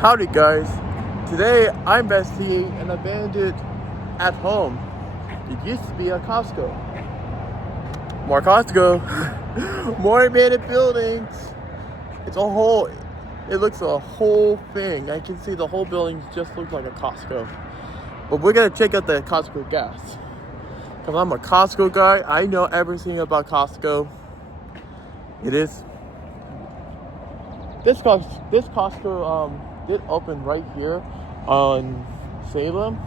Howdy guys, today I'm investigating an abandoned at home. It used to be a Costco. More Costco, more abandoned buildings. It looks a whole thing. I can see the whole building just looks like a Costco. But we're gonna check out the Costco gas. Cause I'm a Costco guy, I know everything about Costco. It is, this Costco did open right here on Salem,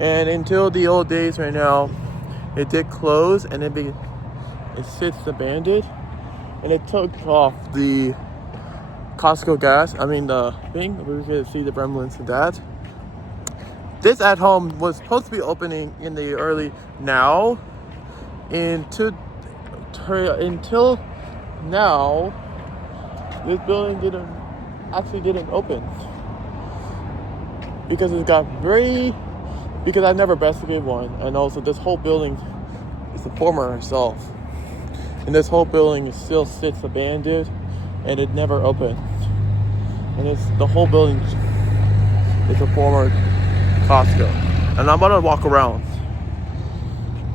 and until the old days right now it did close, and it sits abandoned, and it took off the Costco gas. The thing we can see the remnants of that. This at home was supposed to be opening in the early now until now. This building didn't open because because I've never investigated one, and also this whole building is the former herself, and this whole building still sits abandoned, and it never opened, and the whole building is a former Costco, and I'm gonna walk around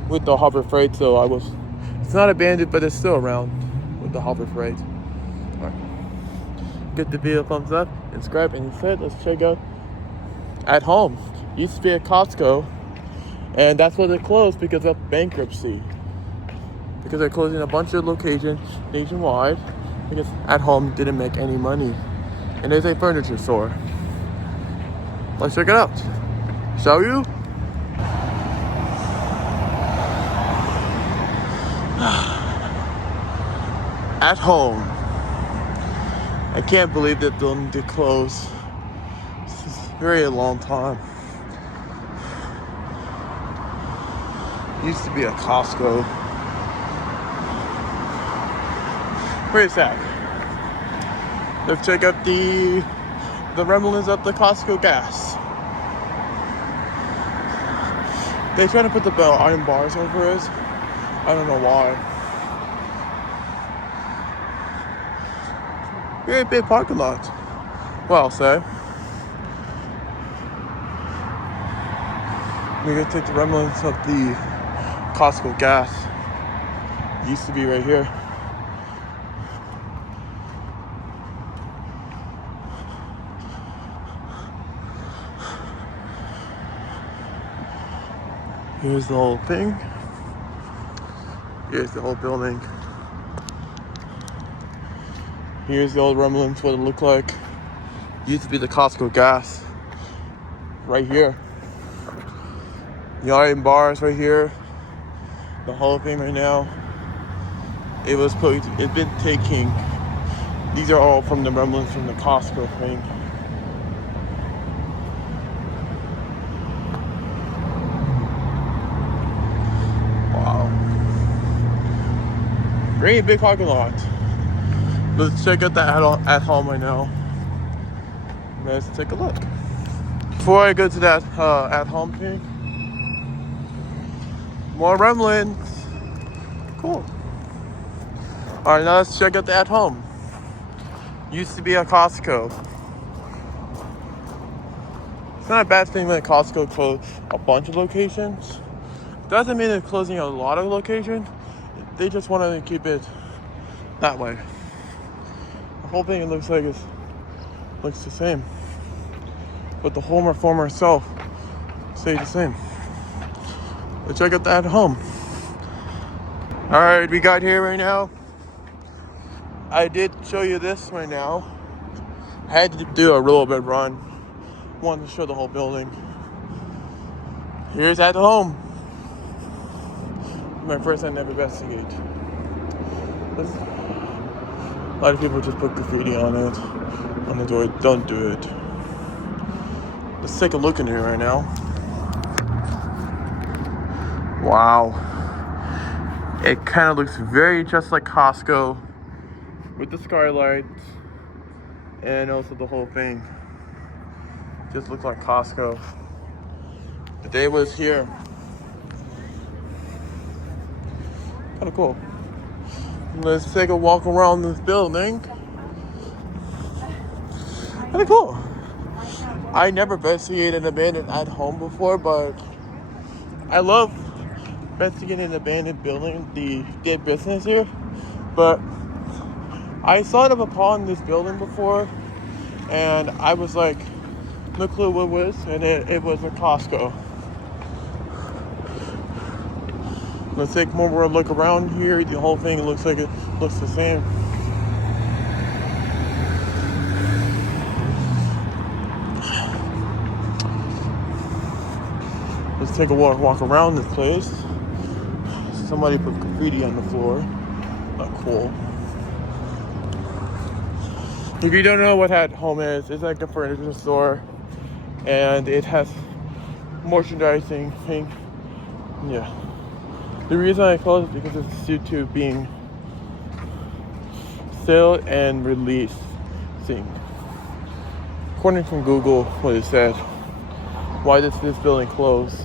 with the Harbor Freight, it's not abandoned, but it's still around with the Harbor Freight. All right. Give the video a thumbs up, and subscribe, and instead let's check out at home. Used to be a Costco, and that's why they closed because of bankruptcy. Because they're closing a bunch of locations nationwide because at home didn't make any money. And there's a furniture store. Let's check it out. Shall you? At home. I can't believe that building did close. This is a very long time. Used to be a Costco. Pretty sad. Let's check out the remnants of the Costco gas. They trying to put the iron bars over it. I don't know why. Very big parking lot. Well, I'll say. We're gonna take the remnants of the Costco gas. It used to be right here. Here's the whole thing. Here's the whole building. Here's the old remnants, what it looked like. Used to be the Costco gas. Right here. The iron bars right here. The whole thing right now. It's been taking. These are all from the remnants from the Costco thing. Wow. Very big parking lot. Let's check out that at home right now. Let's take a look. Before I go to that at home thing, more remnants. Cool. Alright, now let's check out the at home. Used to be a Costco. It's not a bad thing when Costco closed a bunch of locations. Doesn't mean they're closing a lot of locations. They just want to keep it that way. The whole thing, it looks the same, but the former self stayed the same. Let's check out that at home. All right, we got here right now. I did show you this right now. I had to do a little bit run. Wanted to show the whole building. Here's at home. My first time ever investigate. A lot of people just put graffiti on it, on the door. Don't do it. Let's take a look in here right now. Wow. It kind of looks very just like Costco with the skylights and also the whole thing. Just looks like Costco. The day was here. Kind of cool. Let's take a walk around this building. Kind of cool. I never investigated an abandoned at home before, but I love investigating an abandoned building, the dead business here. But I saw it upon this building before, and I was like, no clue what it was, and it was a Costco. Let's take one more look around here. The whole thing looks like it looks the same. Let's take a walk around this place. Somebody put graffiti on the floor. Not cool. If you don't know what that home is, it's like a furniture store, and it has merchandising thing. Yeah. The reason I closed it because it's due to being sale and release thing. According from Google, what it said. Why does this building close?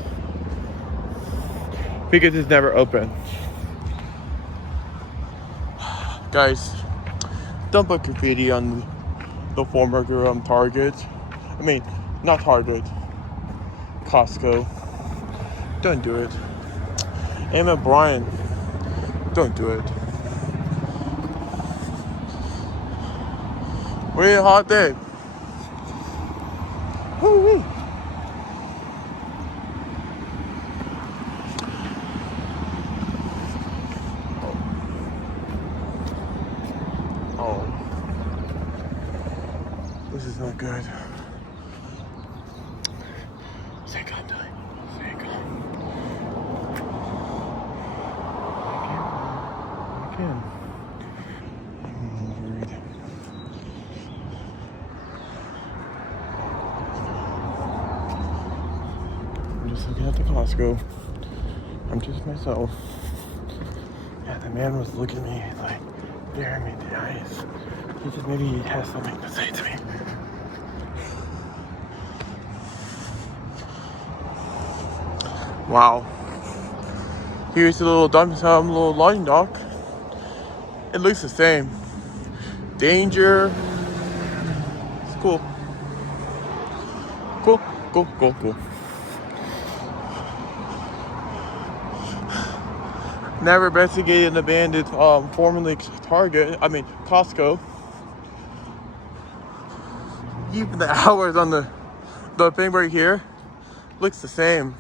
Because it's never open. Guys, don't put graffiti on the former Target. I mean, not Target. Costco. Don't do it. Emma Bryan. Don't do it. Really hot day. Woo-wee. Oh. This is not good. Stay calm, Dilly. Stay calm. I can. I'm worried. I'm just looking at the Costco. I'm just myself. Yeah, the man was looking at me like staring me in the eyes. He said maybe he has something to say to me. Wow. Here's a little little loading dock. It looks the same. Danger. It's cool. Cool. Never investigated an abandoned, formerly Costco. Even the hours on the thing right here looks the same.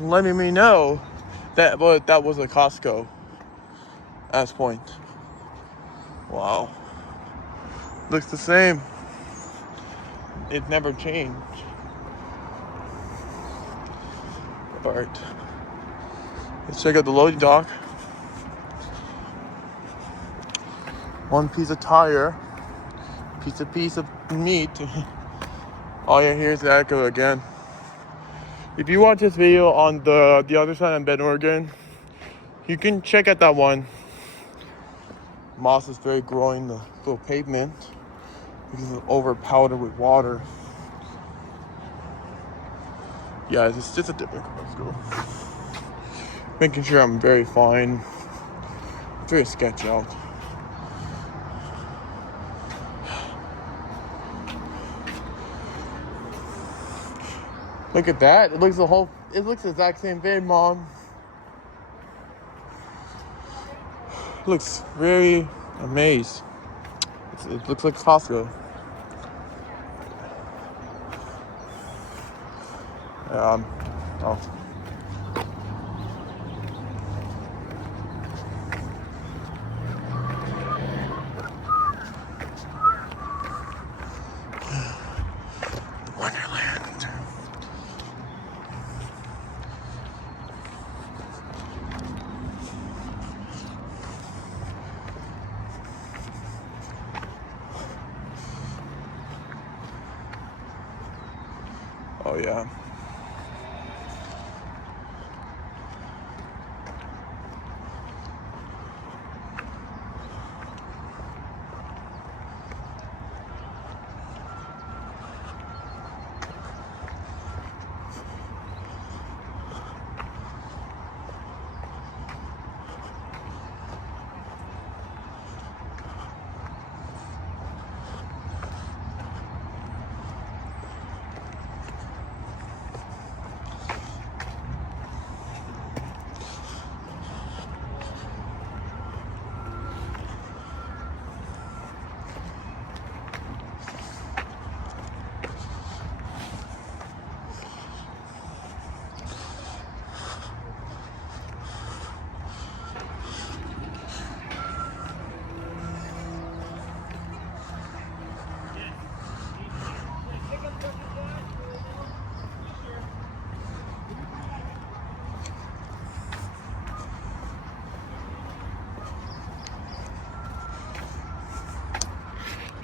Letting me know that was a Costco at this point. Wow. Looks the same. It never changed. Alright. Let's check out the loading dock. One piece of tire. Piece of meat. Oh yeah, here's the echo again. If you watch this video on the other side of Bend, Oregon, you can check out that one. Moss is very growing the little pavement because it's over powdered with water. Yeah, it's just a different Costco. Making sure I'm very fine. Very sketch out. Look at that. It looks the exact same thing, Mom. It looks very amazed. It looks like Costco. Oh. Wonderland. Oh yeah.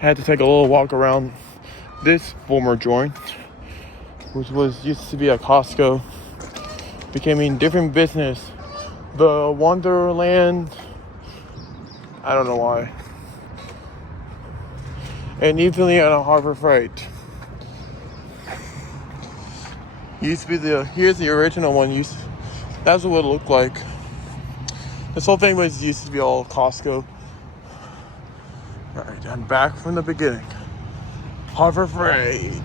had to take a little walk around this former joint, which was used to be a Costco, became a different business. The Wonderland, I don't know why. And evenly on a Harbor Freight. Used to be here's the original one. That's what it looked like. This whole thing used to be all Costco. Alright, I'm back from the beginning. Harbor Freight.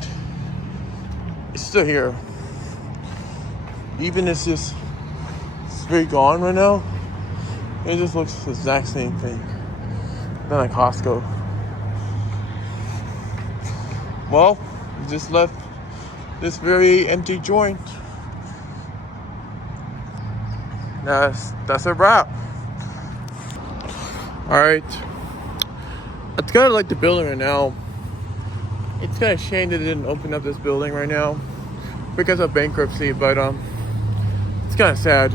It's still here. Even it's just straight gone right now. It just looks the exact same thing. Than at Costco. Well, just left this very empty joint. That's a wrap. Alright. It's kind of like the building right now. It's kind of a shame that they didn't open up this building right now because of bankruptcy, but it's kind of sad.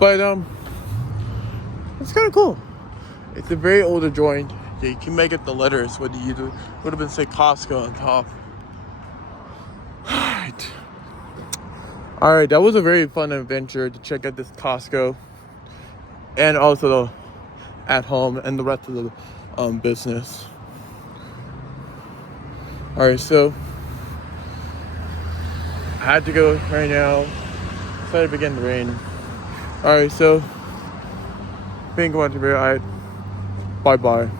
But it's kind of cool. It's a very older joint. Yeah, you can make it the letters. What do you do? Would have been say Costco on top. Alright, that was a very fun adventure to check out this Costco. And also at home and the rest of the business. Alright, so I had to go right now. It started to begin to rain. Alright, so thank you for watching. Alright, bye bye.